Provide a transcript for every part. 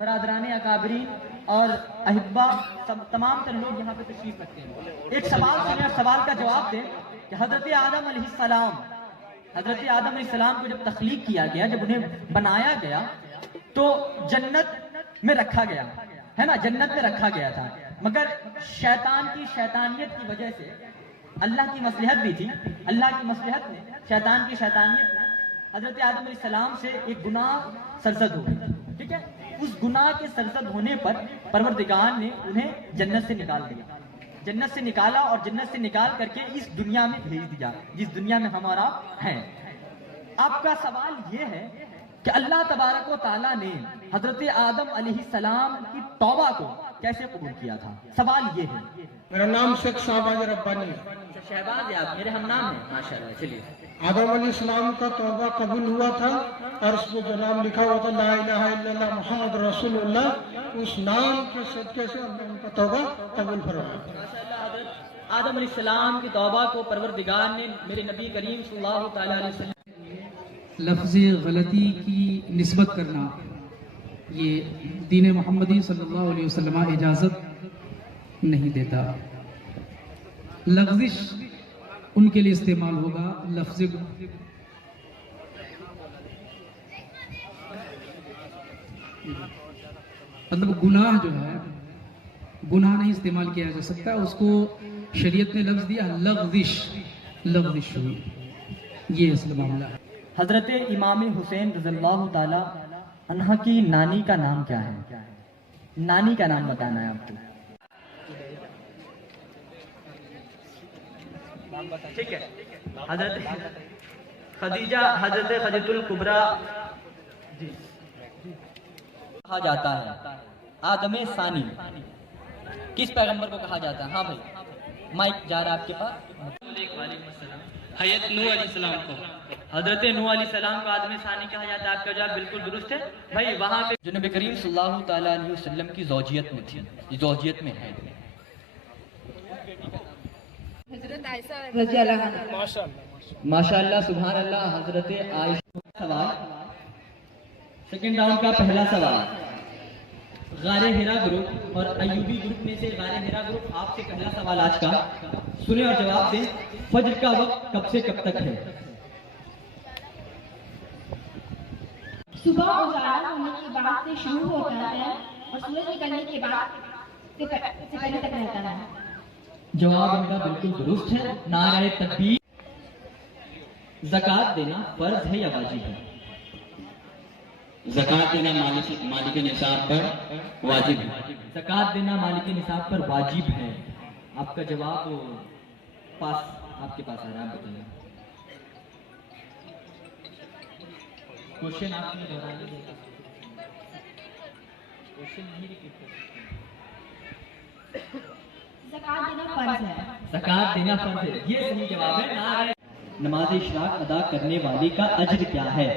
बरादरान अकाबरीन और अहिब्बा तमाम तर लोग यहाँ पे तशरीफ रखते हैं। एक सवाल सुने, सवाल का जवाब दें कि हजरत आदम अलैहिस्सलाम को जब तख्लीक किया गया, जब उन्हें बनाया गया तो जन्नत में रखा गया है ना, जन्नत में रखा गया था। मगर शैतान की शैतानियत की वजह से, अल्लाह की मसलहत भी थी, अल्लाह की मसलहत में शैतान की शैतानियत में हजरत आदम अलैहिस्सलाम से एक गुनाह सरजद हो गई। ठीक है, उस गुनाह के सरजद होने पर परवरदिगार ने उन्हें जन्नत से निकाल दिया, जन्नत से निकाला और जन्नत से निकाल करके इस दुनिया में भेज दिया, जिस दुनिया में हमारा है। आपका सवाल यह है कि अल्लाह तबारक व तआला ने हजरत आदम अलैहिस्सलाम की तौबा को कैसे कबूल किया था? सवाल ये है। मेरा नाम शेख शहबाज रब्बानी है। शहबाज आप मेरे हम नाम है, माशाल्लाह। चलिए, आदम अलैहिस्सलाम का तौबा कबूल हुआ था और उस पर जो नाम लिखा हुआ था ला इलाहा इल्लल्लाह मुहम्मद रसूलुल्लाह, उस नाम के सदके से उनका तौबा कबूल फरमाया। आदम अलैहिस्सलाम की तौबा को परवरदिगार ने मेरे नबी करीम सल्लल्लाहु तआला अलैहि वसल्लम लफ्ज़ गलती की निस्बत करना, ये दीन मोहम्मदी सल्लल्लाहु अलैहि वसल्लम इजाज़त नहीं देता। लफ्ज़िश उनके लिए इस्तेमाल होगा, लफ्ज़ मतलब गुनाह जो है, गुनाह नहीं इस्तेमाल किया जा सकता, उसको शरीयत ने लफ्ज़ दिया लग़्ज़िश, लग़्ज़िश हुई, ये असल मामला है। हजरत इमाम हुसैन रज़ियल्लाहु ताला अन्हा की नानी का नाम क्या है? नानी का नाम बताना है आपको। ठीक है, हजरत खदीजा, हजरत खदीजतुल कुबरा कहा जाता है। आदम सानी किस पैगंबर को कहा जाता है? हाँ भाई, माइक जा रहा है आपके पास। हज़रत नूह अलैहिस्सलाम को, हजरत नूह अलैहिस्सलाम को आदम सानी कहा जाता है। आपका जवाब बिल्कुल दुरुस्त है भाई। वहाँ पे जो नबी करीम सल्लल्लाहु तआला अलैहि वसल्लम की ज़ौजियत में थी, ज़ौजियत में है। हजरत आयशा रज़ियल्लाहु अन्हा। माशाअल्लाह, सुभान अल्लाह। हजरत आयशा। सवाल सेकंड राउंड का पहला सवाल, गारे हिरा ग्रुप और अयूबी ग्रुप में से गारे हिरा ग्रुप आपसे पहला सवाल आज का सुने और जवाब दें। फज्र का वक्त कब से कब तक है? सुबह उजाला होने के बाद से शुरू होता है और सूरज निकलने के बाद से पहले तक रहता है। जवाब इनका बिल्कुल दुरुस्त है। नारे तकबीर। ज़कात देना फर्ज है या वाजिब है? ज़कात देना मालिक निसाब पर वाजिब है। ज़कात देना मालिक निसाब पर वाजिब है। आपका जवाब पास, आपके पास आ रहा है, आप बताइए। क्वेश्चन आपने दोहरा लिया, क्वेश्चन नहीं रिपीट कर सकते। ज़कात देना फर्ज है। ज़कात देना फर्ज है, ये सही जवाब है। नारे नमाज इशराक अदा करने वाले का अज्र क्या है?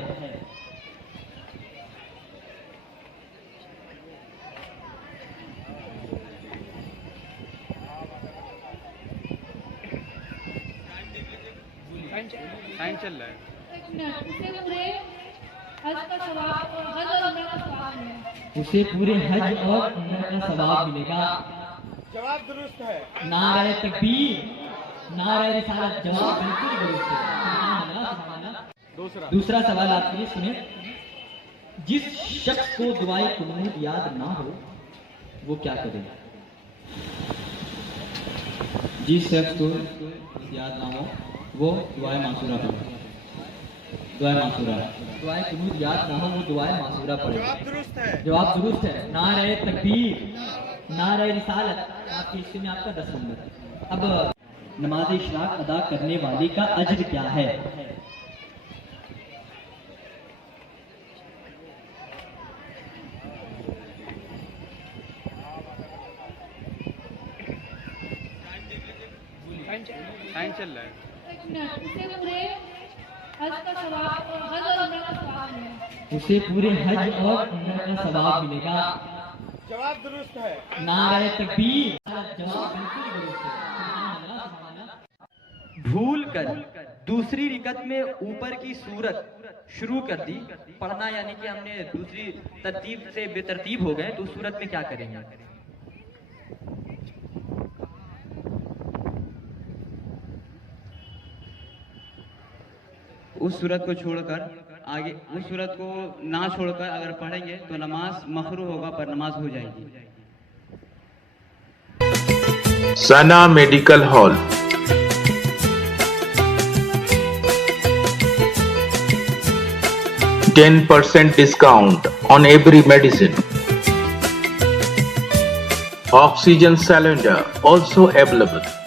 टाइम चल रहा है। उसे पूरे हज और उम्र का सवाब मिलेगा। जवाब दुरुस्त है। नारे तकबीर, नारे रिसालत। जवाब बिल्कुल दुरुस्त है। दूसरा सवाल आपके लिए सुने। जिस शख्स को दुआए कुनूत याद ना हो वो क्या करे? जिस शख्स को याद ना हो वो दुआए मासूरा पढ़े। दुआए मासूरा, दुआए कुनूत याद ना हो वो दुआए मासूरा पढ़े। जवाब दुरुस्त है। जवाब दुरुस्त है। नारे तकबीर, नारे रिसालत। आपके हिस्से में आपका 10 नंबर। अब नमाज इशराक अदा करने वाले का अज्र क्या है? टाइम चल रहा है। उसे पूरे हज और उम्र का सवाब मिलेगा। जवाब दुरुस्त है। नारे तकबीर। जवाब बिल्कुल दुरुस्त है। भूल कर दूसरी रिकत में ऊपर की सूरत शुरू कर दी पढ़ना, यानी कि हमने दूसरी तरतीब से बेतरतीब हो गए, तो उस सूरत में क्या करेंगे? उस सूरत को छोड़कर आगे, उस सूरत को ना छोड़कर अगर पढ़ेंगे तो नमाज मखरू होगा, पर नमाज हो जाएगी। सना medical hall, 10% discount on every medicine. Oxygen cylinder also available.